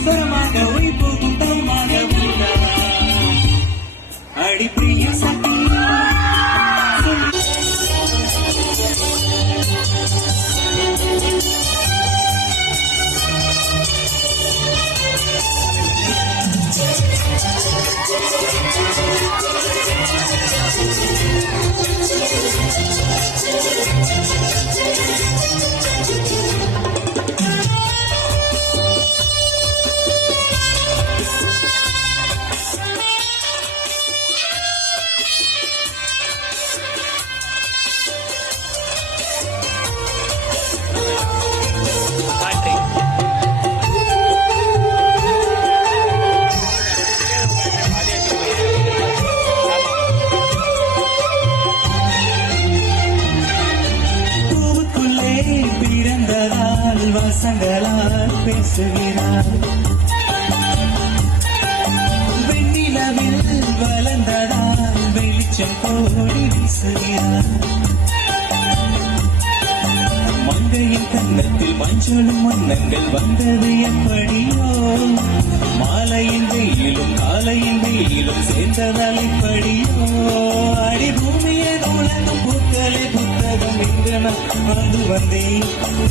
சுரமாக Y போகும் தவமாக உண்டா அடி பிரிய சக்தி வாசங்களால் பேசுகிறார் வெண்ணிலவில் வளர்ந்ததால் வெளிச்சம் கோடி வீசுகிறார் மங்கையின் கன்னத்தில் மஞ்சளும் வண்ணங்கள் வந்தது எப்படியோ மாலையின் வெயிலும் காலையின் வெயிலும் சேர்ந்ததால் எப்படியோ அடி பூமியை நூலகம் பூக்களை புத்தகம் என்று நான் ஆண்டு வந்தேன்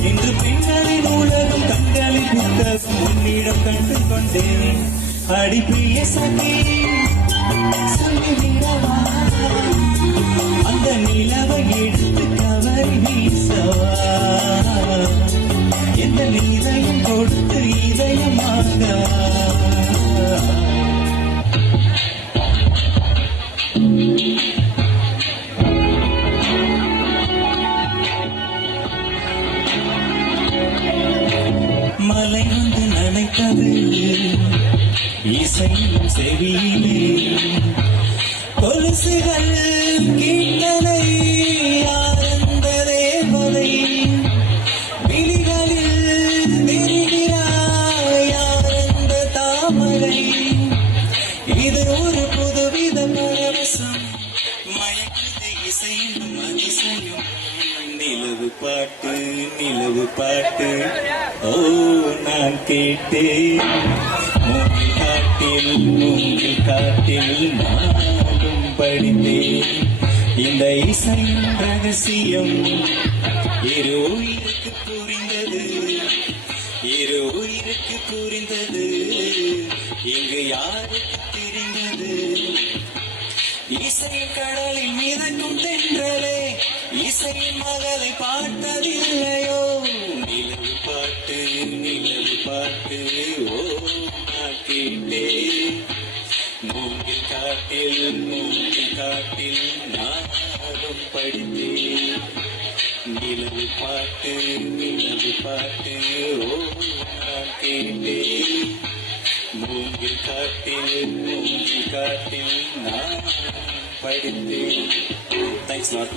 இன்று பெண்களின் உலகம் கண்களின் புத்தகம் உன்னிடம் கண்டு கொண்டேன் அடி பிரிய சகி சொல்லிவிடவா அந்த நிலவை எடுத்து கவரி வீசவா எந்த இதயம் கொடுத்து இதயமாக மலை வந்து நினைத்தது இசையும் செவியிலே கொலுசுகள் கீழ்த்தனை ஆனந்த தேவதை விழிகளில் திரிகிறாய் ஆனந்த தாமரை இது ஒரு புதுவித பரவசம் மயக்குது இசையும் அதிசயம் நிலவு பாட்டு ஓ நான் கேட்டேன் மூங்கில் காட்டில் நானும் படித்தேன் இந்த இசையின் ரகசியம் இரு உயிருக்கு புரிந்தது இங்கு யாருக்கு தெரிந்தது இசையின் கடலில் மிதக்கும் தென்றலே இசையின் மகளை பார்த்ததில்லையோ நிலவு பாட்டு ஓ நான் கேட்டேன் மூங்கில் காட்டில் நானும் படித்தேன் நிலவு பாட்டு ஓ நான் கேட்டேன் மூங்கில் காட்டில் நான் படித்தேன். Thanks, Lord.